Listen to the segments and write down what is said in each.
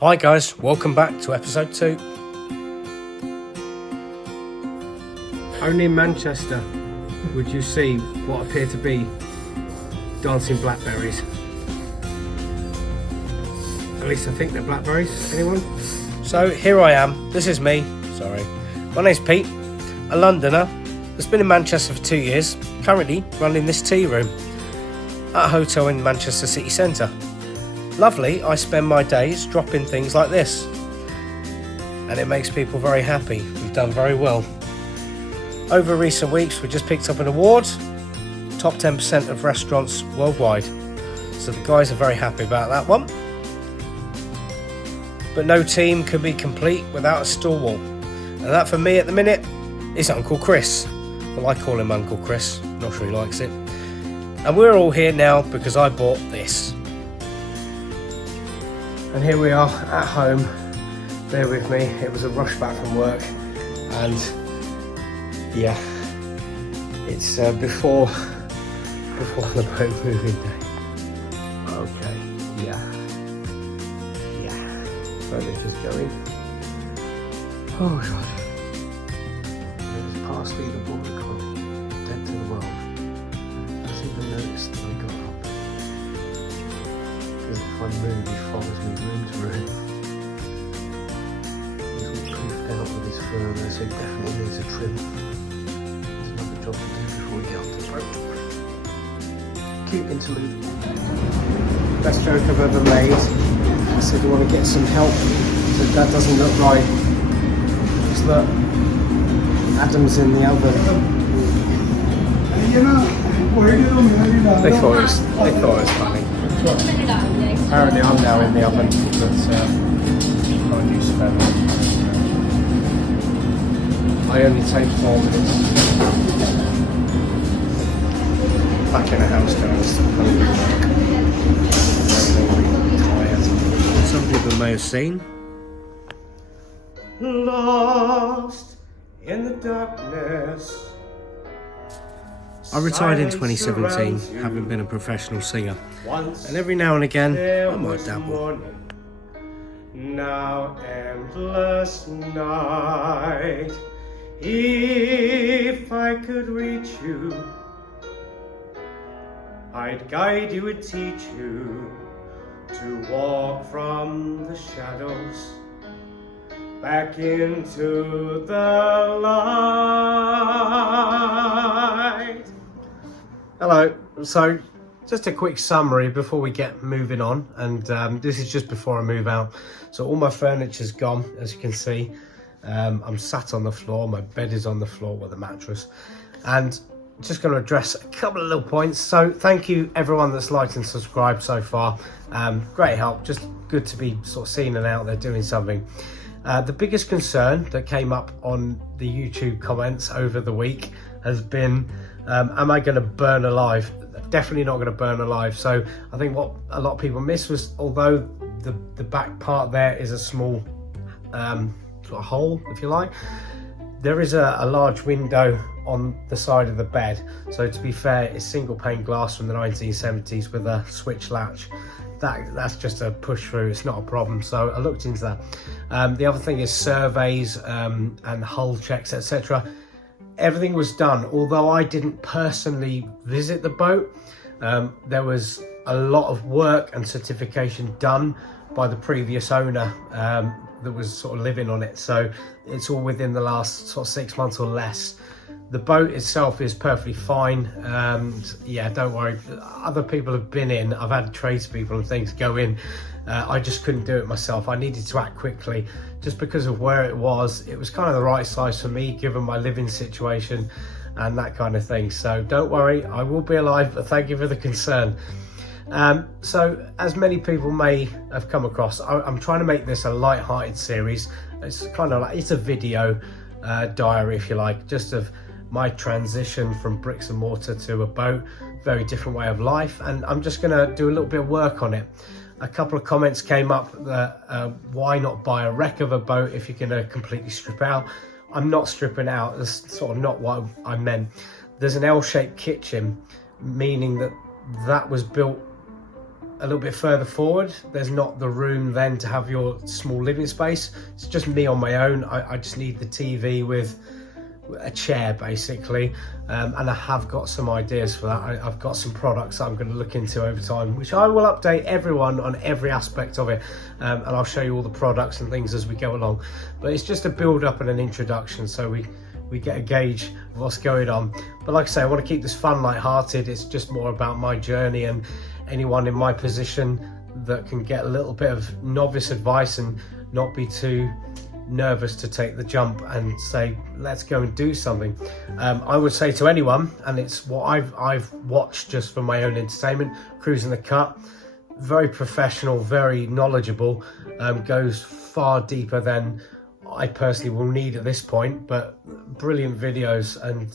Hi guys, welcome back to episode 2. Only in Manchester would you see what appear to be dancing blackberries. At least I think they're blackberries. Anyone? So here I am. This is me. Sorry. My name's Pete, a Londoner that's been in Manchester for 2 years, currently running this tea room at a hotel in Manchester city centre. Lovely, I spend my days dropping things like this, and it makes people very happy. We've done very well. Over recent weeks, we just picked up an award, top 10% of restaurants worldwide. So the guys are very happy about that one. But no team can be complete without a stalwart. And that for me at the minute is Uncle Chris. Well, I call him Uncle Chris, not sure he likes it. And we're all here now because I bought this. And here we are at home. Bear with me, it was a rush back from work, and yeah, it's before the boat moving day. Okay, yeah, furniture's going. Oh god, it's parsley the border collie, dead to the world. Hasn't even noticed that I got up. Because if I move, he follows me room to room. He's all poofed out with his fur there, so he definitely needs a trim. There's another job to do before we get onto the boat. Cute interlude. Best joke I've ever made. I said you want to get some help, so that doesn't look right. Just look. Adam's in the oven. They thought it was funny. Apparently I'm now in the oven, but I do spend. I only take 4 minutes. Back in the house, guys. Very tired. Some people may have seen. Lost in the darkness. I retired in 2017, having been a professional singer, and every now and again I might dabble. Now endless night, if I could reach you, I'd guide you and teach you to walk from the shadows back into the light. Hello, so just a quick summary before we get moving on, and this is just before I move out. So all my furniture's gone, as you can see. I'm sat on the floor, my bed is on the floor with a mattress, and just going to address a couple of little points. So thank you everyone that's liked and subscribed so far. Great help, just good to be sort of seen and out there doing something. The biggest concern that came up on the YouTube comments over the week has been, am I going to burn alive? Definitely not going to burn alive. So I think what a lot of people missed was, although the back part there is a small sort of hole, if you like, there is a large window on the side of the bed. So to be fair, it's single pane glass from the 1970s with a switch latch. That's just a push through, it's not a problem. So I looked into that. The other thing is surveys and hull checks, etc. Everything was done. Although I didn't personally visit the boat, there was a lot of work and certification done by the previous owner that was sort of living on it. So it's all within the last sort of 6 months or less. The boat itself is perfectly fine, and yeah, don't worry. Other people have been in. I've had tradespeople and things go in. I just couldn't do it myself. I needed to act quickly just because of where it was. It was kind of the right size for me given my living situation and that kind of thing. So don't worry, I will be alive, but thank you for the concern. So as many people may have come across, I'm trying to make this a light-hearted series. It's kind of like, it's a video diary, if you like, just of my transition from bricks and mortar to a boat. Very different way of life, and I'm just going to do a little bit of work on it. A couple of comments came up that why not buy a wreck of a boat if you're going to completely strip out. I'm not stripping out, that's sort of not what I meant. There's an L-shaped kitchen, meaning that was built a little bit further forward, there's not the room then to have your small living space. It's just me on my own. I just need the TV with a chair basically, and I have got some ideas for that. I've got some products that I'm going to look into over time, which I will update everyone on every aspect of it, and I'll show you all the products and things as we go along. But it's just a build up and an introduction, so we get a gauge of what's going on. But like I say, I want to keep this fun, light-hearted. It's just more about my journey, and anyone in my position that can get a little bit of novice advice and not be too nervous to take the jump and say, let's go and do something. I would say to anyone, and it's what I've watched just for my own entertainment, Cruising the Cut, very professional, very knowledgeable, goes far deeper than I personally will need at this point, but brilliant videos and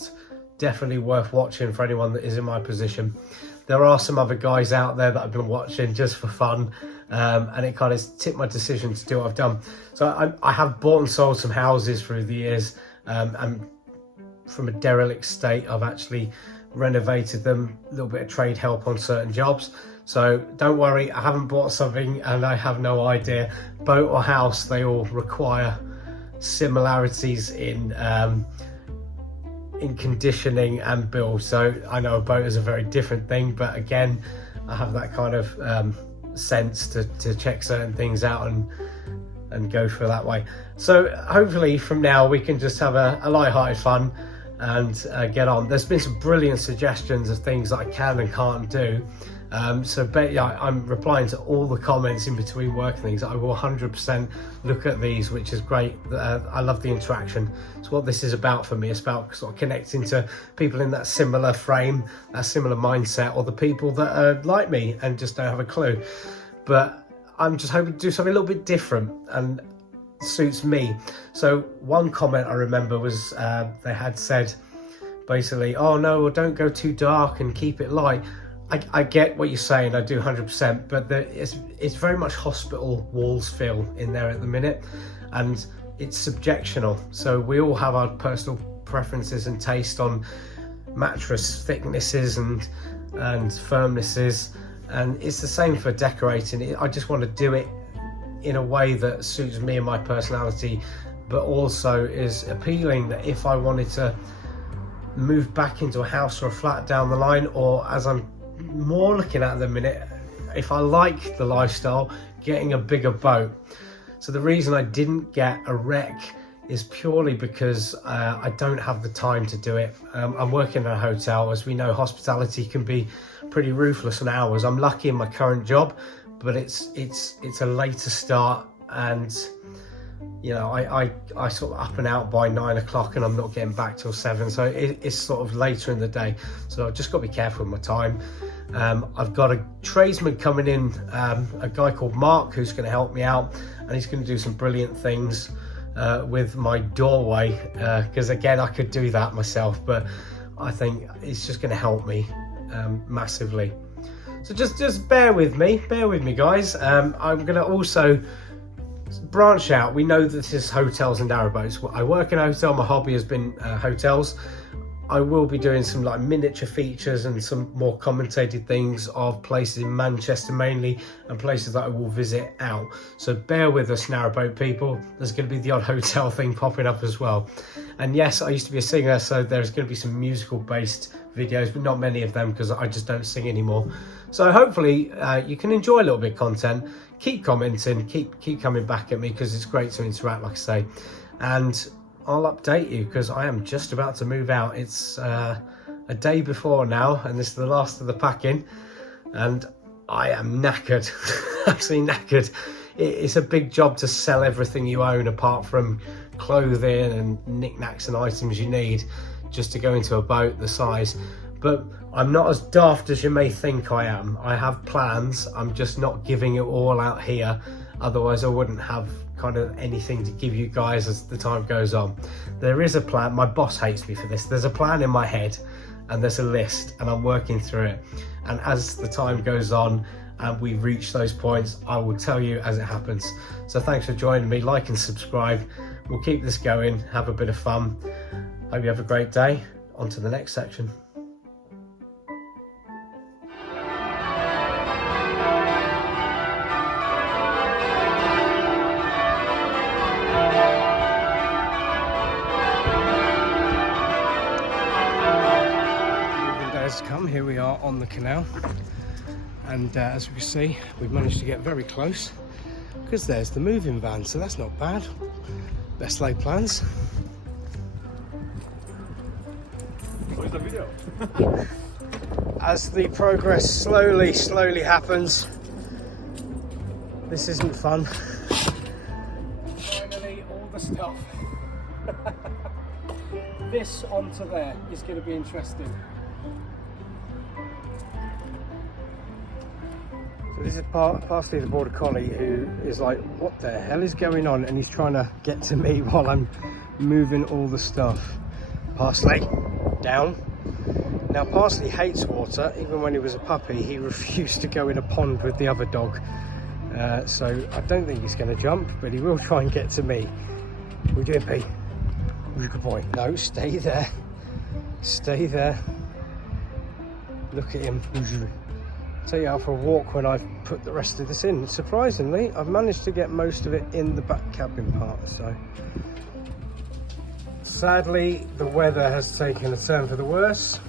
definitely worth watching for anyone that is in my position. There are some other guys out there that I've been watching just for fun, and it kind of tipped my decision to do what I've done. So I have bought and sold some houses through the years, and from a derelict state, I've actually renovated them, a little bit of trade help on certain jobs. So don't worry, I haven't bought something and I have no idea. Boat or house, they all require similarities in conditioning and build. So I know a boat is a very different thing, but again, I have that kind of sense to check certain things out and go for that way. So hopefully from now we can just have a light-hearted fun and get on. There's been some brilliant suggestions of things that I can and can't do. So I'm replying to all the comments in between work things. I will 100% look at these, which is great. I love the interaction. It's what this is about for me. It's about sort of connecting to people in that similar frame, that similar mindset, or the people that are like me and just don't have a clue. But I'm just hoping to do something a little bit different and suits me. So one comment I remember was they had said basically, oh no, well, don't go too dark and keep it light. I get what you're saying, I do 100%, but it's very much hospital walls feel in there at the minute, and it's subjectional. So we all have our personal preferences and taste on mattress thicknesses and firmnesses, and it's the same for decorating. I just want to do it in a way that suits me and my personality, but also is appealing that if I wanted to move back into a house or a flat down the line, or as I'm more looking at the minute, if I like the lifestyle, getting a bigger boat. So the reason I didn't get a wreck is purely because I don't have the time to do it. I'm working in a hotel. As we know, hospitality can be pretty ruthless on hours. I'm lucky in my current job, but it's a later start, and you know, I sort of up and out by 9 o'clock and I'm not getting back till 7. So it's sort of later in the day. So I've just got to be careful with my time. I've got a tradesman coming in, a guy called Mark, who's going to help me out, and he's going to do some brilliant things with my doorway, because again, I could do that myself, but I think it's just going to help me massively. So just bear with me guys. I'm going to also branch out. We know that this is hotels and narrowboats. I work in a hotel. My hobby has been hotels. I will be doing some like miniature features and some more commentated things of places in Manchester mainly, and places that I will visit out. So bear with us, narrowboat people. There's going to be the odd hotel thing popping up as well. And yes, I used to be a singer, so there's going to be some musical based videos, but not many of them because I just don't sing anymore. So hopefully you can enjoy a little bit of content. Keep commenting, keep coming back at me, because it's great to interact, like I say. And I'll update you because I am just about to move out. It's a day before now, and this is the last of the packing, and I am knackered. Absolutely knackered. It's a big job to sell everything you own apart from clothing and knickknacks and items you need just to go into a boat the size. But I'm not as daft as you may think I am. I have plans. I'm just not giving it all out here. Otherwise I wouldn't have kind of anything to give you guys as the time goes on. There is a plan. My boss hates me for this. There's a plan in my head and there's a list, and I'm working through it. And as the time goes on and we reach those points, I will tell you as it happens. So thanks for joining me. Like and subscribe. We'll keep this going. Have a bit of fun. Hope you have a great day. On to the next section. on the canal, and as we can see, we've managed to get very close because there's the moving van, so that's not bad. Best laid plans. Where's the video? As the progress slowly happens, this isn't fun. Finally, all the stuff. This onto there is going to be interesting. So this is Parsley the Border Collie, who is like, what the hell is going on? And he's trying to get to me while I'm moving all the stuff. Parsley, down. Now Parsley hates water. Even when he was a puppy, he refused to go in a pond with the other dog. So I don't think he's going to jump, but he will try and get to me. What are you doing, Pete? Good boy. No, stay there. Stay there. Look at him. Take you out for a walk when I've put the rest of this in. Surprisingly, I've managed to get most of it in the back cabin part. So sadly, the weather has taken a turn for the worse.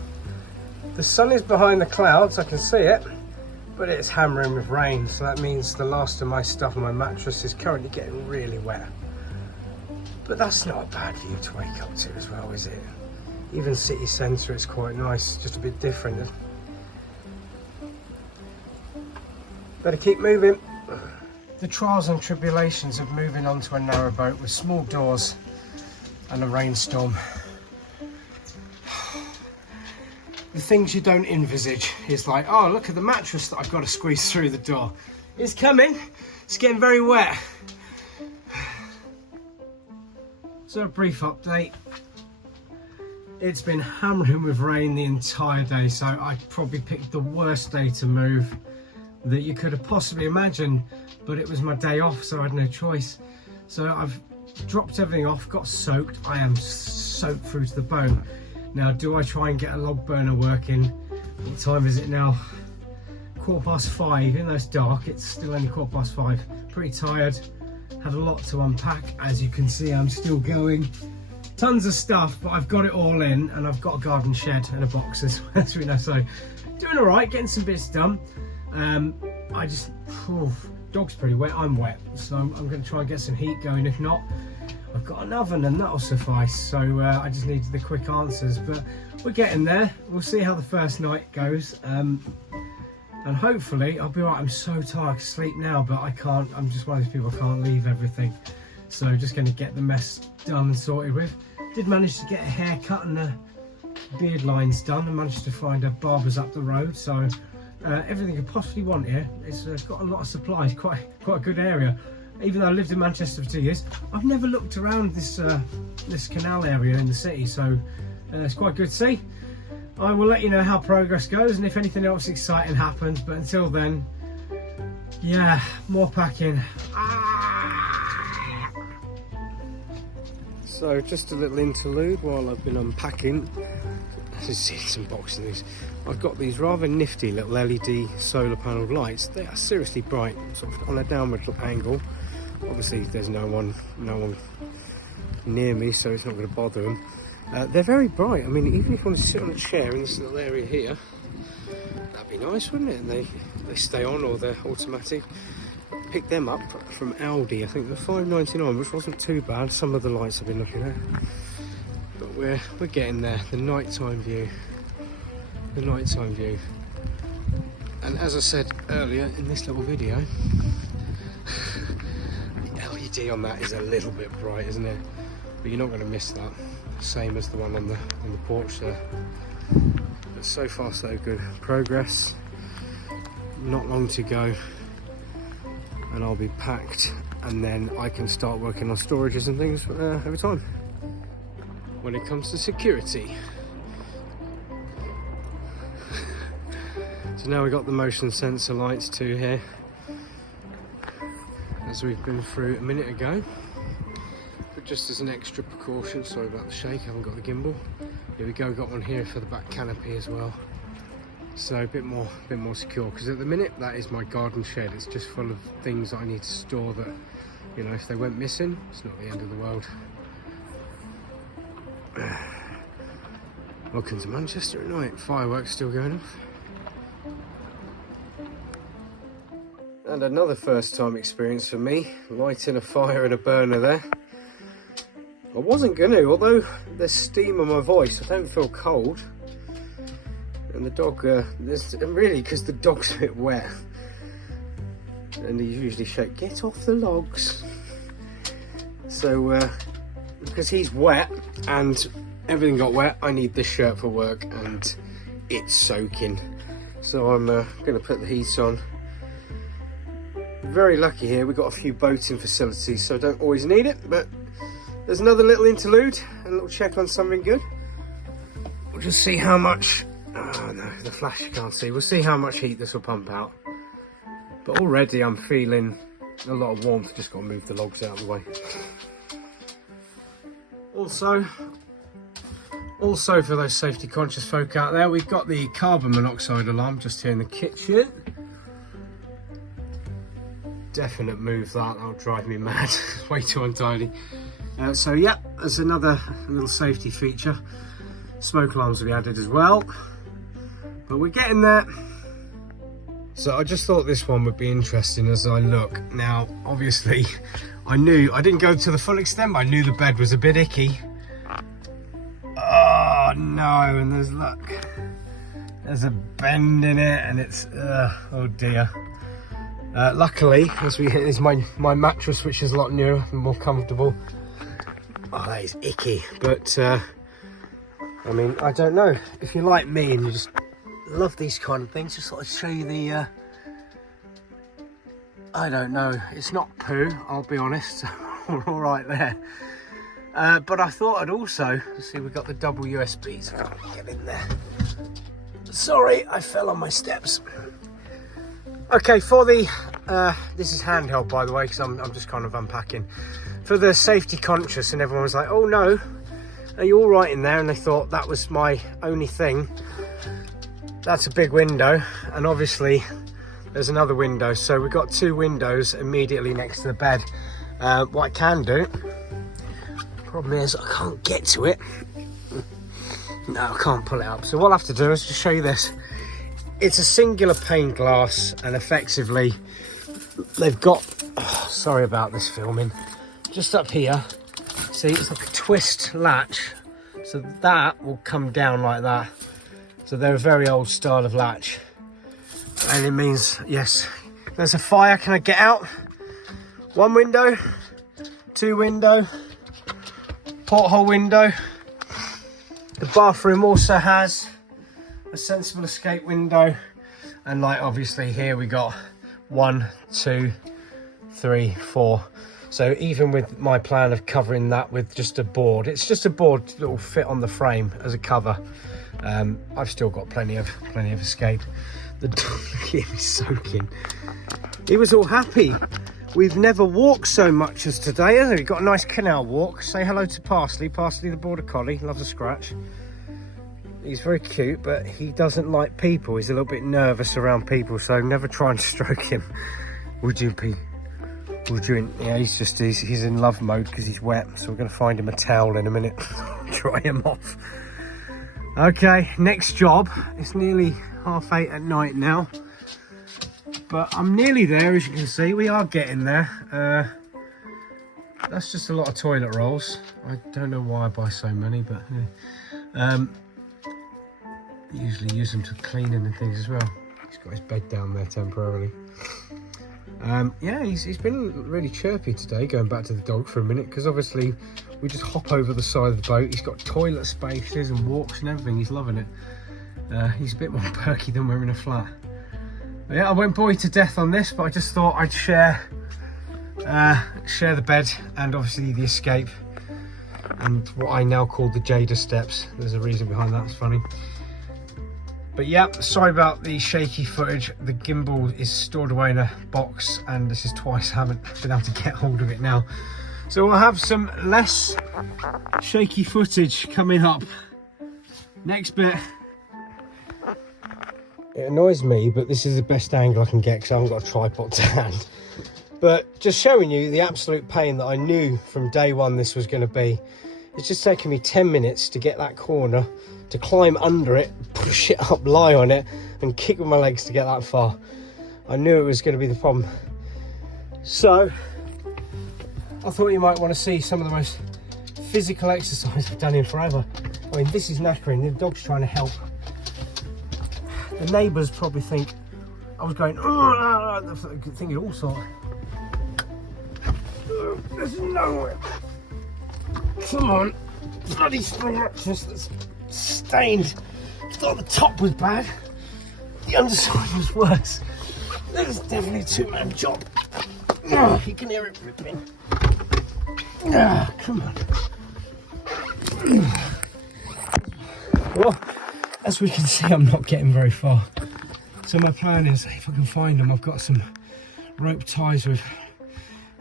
The sun is behind the clouds, I can see it, but it's hammering with rain, so that means the last of my stuff on my mattress is currently getting really wet. But that's not a bad view to wake up to as well, is it? Even city centre, it's quite nice, just a bit different. Better keep moving. The trials and tribulations of moving onto a narrowboat with small doors and a rainstorm. The things you don't envisage is like, oh, look at the mattress that I've got to squeeze through the door. It's coming. It's getting very wet. So a brief update. It's been hammering with rain the entire day, so I probably picked the worst day to move that you could have possibly imagined, but it was my day off, so I had no choice. So I've dropped everything off, got soaked. I am soaked through to the bone. Now, do I try and get a log burner working? What time is it now? 5:15. Even though it's dark, it's still only 5:15. Pretty tired. Had a lot to unpack. As you can see, I'm still going. Tons of stuff, but I've got it all in, and I've got a garden shed and a box as we know. So, doing all right, getting some bits done. Dog's pretty wet. I'm wet, so I'm going to try and get some heat going. If not, I've got an oven and that'll suffice. So I just needed the quick answers, but we're getting there. We'll see how the first night goes, and hopefully I'll be all right. I'm so tired, I can sleep now, but I can't. I'm just one of those people, I can't leave everything. So just going to get the mess done and sorted with. Did manage to get a haircut and the beard lines done, and managed to find a barber's up the road. So everything you could possibly want here. It's got a lot of supplies, quite a good area. Even though I lived in Manchester for 2 years, I've never looked around this this canal area in the city, so it's quite good to see. I will let you know how progress goes and if anything else exciting happens, but until then, yeah, more packing. So just a little interlude while I've been unpacking. Just see some boxes. I've got these rather nifty little LED solar panelled lights. They are seriously bright, sort of on a downward angle. Obviously there's no one near me, so it's not going to bother them. They're very bright. I mean, even if you want to sit on a chair in this little area here, that'd be nice, wouldn't it? And they stay on, or they're automatic. Picked them up from Aldi. I think they're £5.99, which wasn't too bad. Some of the lights I've been looking at, but we're getting there. The nighttime view. The nighttime view. And as I said earlier in this little video, the LED on that is a little bit bright, isn't it? But you're not going to miss that. Same as the one on the porch there. But so far so good. Progress. Not long to go, and I'll be packed, and then I can start working on storages and things over time. When it comes to security. So now we've got the motion sensor lights too here, as we've been through a minute ago. But just as an extra precaution, sorry about the shake, I haven't got the gimbal. Here we go, got one here for the back canopy as well. So a bit more secure, because at the minute that is my garden shed. It's just full of things that I need to store that, you know, if they went missing, it's not the end of the world. Welcome to Manchester at night. Fireworks still going off. And another first time experience for me, lighting a fire in a burner there. I wasn't going to, although there's steam in my voice, I don't feel cold. And the dog, really, because the dog's a bit wet. And he usually shouts, "Get off the logs." So, because he's wet and everything got wet, I need this shirt for work and it's soaking. So I'm going to put the heat on. Very lucky here, we've got a few boating facilities, so I don't always need it, but there's another little interlude, a little check on something good. We'll just see how much, oh no, the flash you can't see. We'll see how much heat this will pump out. But already I'm feeling a lot of warmth, just got to move the logs out of the way. Also for those safety conscious folk out there, we've got the carbon monoxide alarm just here in the kitchen. Definite move that'll drive me mad. It's way too untidy. So yeah, there's another little safety feature. Smoke alarms will be added as well, but we're getting there. So I just thought this one would be interesting as I look. Now obviously I didn't go to the full extent, but I knew the bed was a bit icky. Oh no, and there's a bend in it, and it's oh dear. Luckily, is my mattress, which is a lot newer and more comfortable. Oh, that is icky, but I mean, I don't know. If you're like me and you just love these kind of things, just sort of show you the, I don't know, it's not poo, I'll be honest. We're all right there. But I thought I'd also, see, we've got the double USBs. I can't get in there. Sorry, I fell on my steps. Okay, for the, this is handheld by the way, because I'm just kind of unpacking. For the safety conscious, and everyone was like, "Oh no, are you all right in there?" And they thought that was my only thing. That's a big window, and obviously there's another window. So we've got two windows immediately next to the bed. What I can do, problem is I can't get to it. No, I can't pull it up. So what I'll have to do is just show you this. It's a singular pane glass, and effectively they've got, oh, sorry about this filming, just up here, see, it's like a twist latch, so that will come down like that. So they're a very old style of latch, and it means, yes, there's a fire. Can I get out? One window, two window, porthole window. The bathroom also has a sensible escape window, and like obviously here we got 1, 2, 3, 4. So even with my plan of covering that with just a board, it's just a board that will fit on the frame as a cover. I've still got plenty of escape. The dog, look at him, he's soaking. He was all happy. We've never walked so much as today, has he? We've got a nice canal walk. Say hello to Parsley. Parsley, the border collie, loves a scratch. He's very cute, but he doesn't like people. He's a little bit nervous around people, so never try and stroke him. Would you, Pete? Would you? Yeah, he's in love mode because he's wet, so we're going to find him a towel in a minute. Dry him off. Okay, next job. It's nearly 8:30 at night now, but I'm nearly there, as you can see. We are getting there. That's just a lot of toilet rolls. I don't know why I buy so many, but usually use them to cleaning and things as well. He's got his bed down there temporarily. Yeah, he's been really chirpy today, going back to the dog for a minute, because obviously we just hop over the side of the boat. He's got toilet spaces and walks and everything. He's loving it. He's a bit more perky than we're in a flat. But yeah, I won't bore you to death on this, but I just thought I'd share the bed and obviously the escape and what I now call the Jada steps. There's a reason behind that, it's funny. But yeah, sorry about the shaky footage. The gimbal is stored away in a box, and this is twice I haven't been able to get hold of it now. So we'll have some less shaky footage coming up. Next bit. It annoys me, but this is the best angle I can get because I haven't got a tripod to hand. But just showing you the absolute pain that I knew from day one this was going to be. It's just taken me 10 minutes to get that corner, to climb under it, push it up, lie on it, and kick with my legs to get that far. I knew it was going to be the problem. So I thought you might want to see some of the most physical exercise I've done in forever. I mean, this is knackering. The dog's trying to help. The neighbours probably think I was going, thinking all sorts. There's nowhere. Come on, bloody spring mattress that's stained. I thought the top was bad. The underside was worse. There's definitely a two-man job. Oh, you can hear it ripping. Ah, come on. Well, as we can see, I'm not getting very far. So my plan is, if I can find them, I've got some rope ties with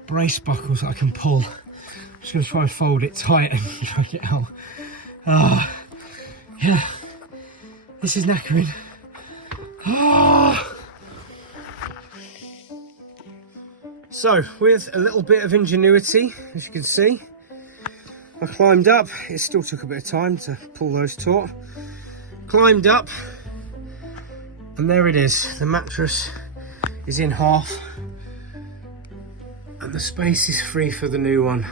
brace buckles that I can pull. I'm just going to try and fold it tight and drag it out. Ah, yeah, this is knackering. Ah. So, with a little bit of ingenuity, as you can see, I climbed up. It still took a bit of time to pull those taut. Climbed up, and there it is. The mattress is in half, and the space is free for the new one.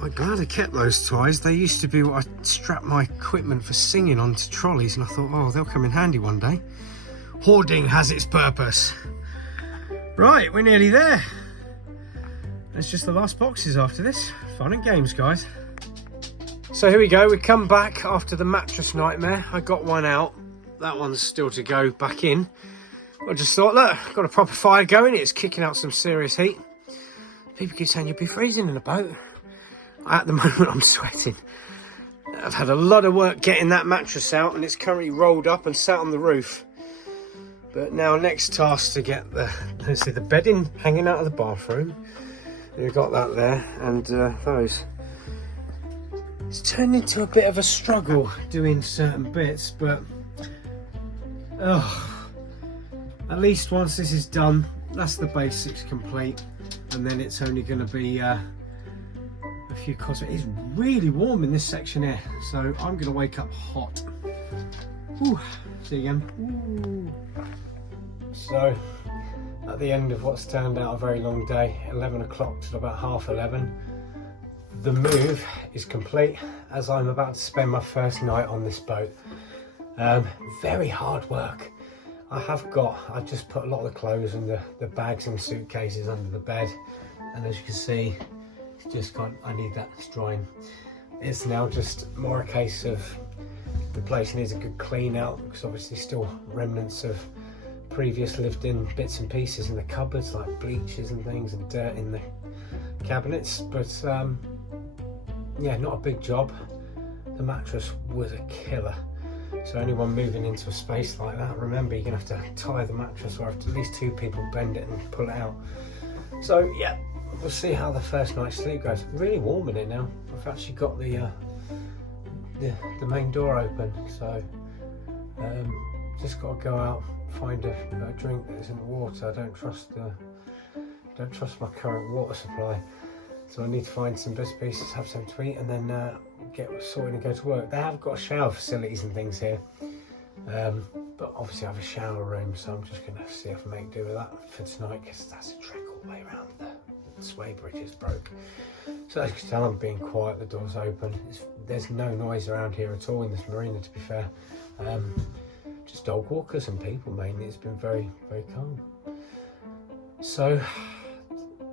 I'm glad I kept those ties. They used to be what I strapped my equipment for singing onto trolleys, and I thought, oh, they'll come in handy one day. Hoarding has its purpose. Right, we're nearly there. That's just the last boxes after this. Fun and games, guys. So here we go, we come back after the mattress nightmare. I got one out, that one's still to go back in. I just thought, look, I've got a proper fire going, it's kicking out some serious heat. People keep saying you'd be freezing in a boat. At the moment I'm sweating. I've had a lot of work getting that mattress out, and it's currently rolled up and sat on the roof. But now next task to get the, let's see, the bedding hanging out of the bathroom. We've got that there, and those. It's turned into a bit of a struggle doing certain bits, but at least once this is done, that's the basics complete, and then it's only going to be a few cosmetics. It's really warm in this section here, so I'm going to wake up hot. Ooh, see you again. Ooh. So at the end of what's turned out a very long day, 11 o'clock till about 11:30, the move is complete, as I'm about to spend my first night on this boat. Very hard work. I just put a lot of the clothes and the bags and suitcases under the bed, and as you can see, it's just I need that drying. It's now just more a case of the place needs a good clean out, because obviously still remnants of previous lived in bits and pieces in the cupboards, like bleaches and things, and dirt in the cabinets, but yeah, not a big job. The mattress was a killer, so anyone moving into a space like that, remember you're gonna have to tie the mattress, or have to, at least two people bend it and pull it out. So yeah, we'll see how the first night's sleep goes. Really warm in it now. I've actually got the main door open, so just got to go out, find a drink that isn't water. I don't trust my current water supply, so I need to find some bits and pieces, have something to eat, and then get sorted and go to work. They have got shower facilities and things here, but obviously I have a shower room, so I'm just going to see if I can make do with that for tonight, because that's a trek all the way around. The sway bridge is broke, so as you can tell, I'm being quiet. The door's open. There's no noise around here at all in this marina, to be fair. Just dog walkers and people mainly. It's been very, very calm. So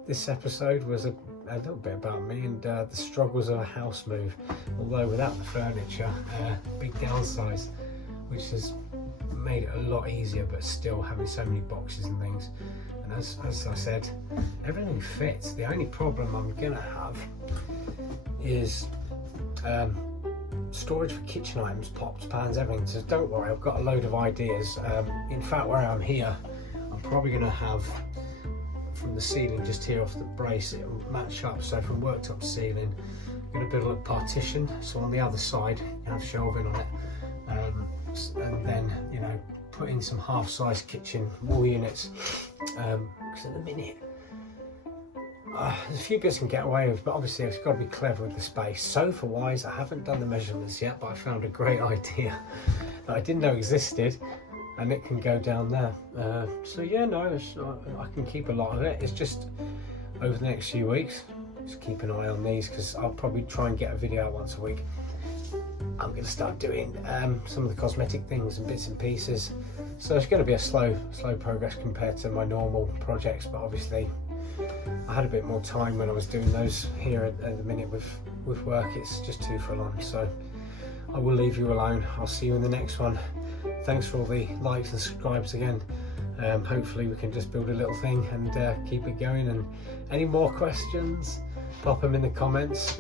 this episode was a little bit about me and the struggles of a house move, although without the furniture, big downsize, which has made it a lot easier, but still having so many boxes and things. And as I said, everything fits. The only problem I'm gonna have is storage for kitchen items, pots, pans, everything. So don't worry, I've got a load of ideas. In fact, where I'm here, I'm probably going to have, from the ceiling just here off the brace, it will match up. So from worktop to ceiling, I'm going to build a little partition, so on the other side you have shelving on it, and then, you know, put in some half-size kitchen wall units, because at the minute there's a few bits I can get away with, but obviously I've got to be clever with the space. Sofa wise, I haven't done the measurements yet, but I found a great idea that I didn't know existed. and it can go down there. So yeah, no, I can keep a lot of it. It's just over the next few weeks, just keep an eye on these, because I'll probably try and get a video out once a week. I'm going to start doing some of the cosmetic things and bits and pieces, so it's going to be a slow progress compared to my normal projects, but obviously I had a bit more time when I was doing those. Here at the minute with work, it's just too full on, so I will leave you alone. I'll see you in the next one. Thanks for all the likes and subscribes again. Hopefully we can just build a little thing and keep it going, and any more questions, pop them in the comments.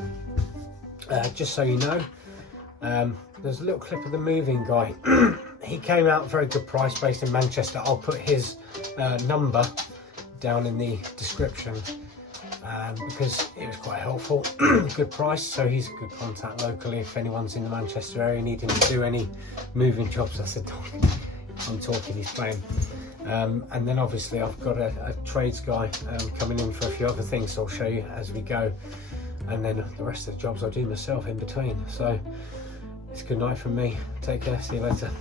Just so you know, there's a little clip of the moving guy. He came out very good price, based in Manchester. I'll put his number down in the description, because it was quite helpful. Good price, so he's a good contact locally if anyone's in the Manchester area needing to do any moving jobs. That's a dog. I'm talking, he's playing. And then obviously I've got a trades guy coming in for a few other things, so I'll show you as we go, and then the rest of the jobs I'll do myself in between. So it's good night from me. Take care, see you later.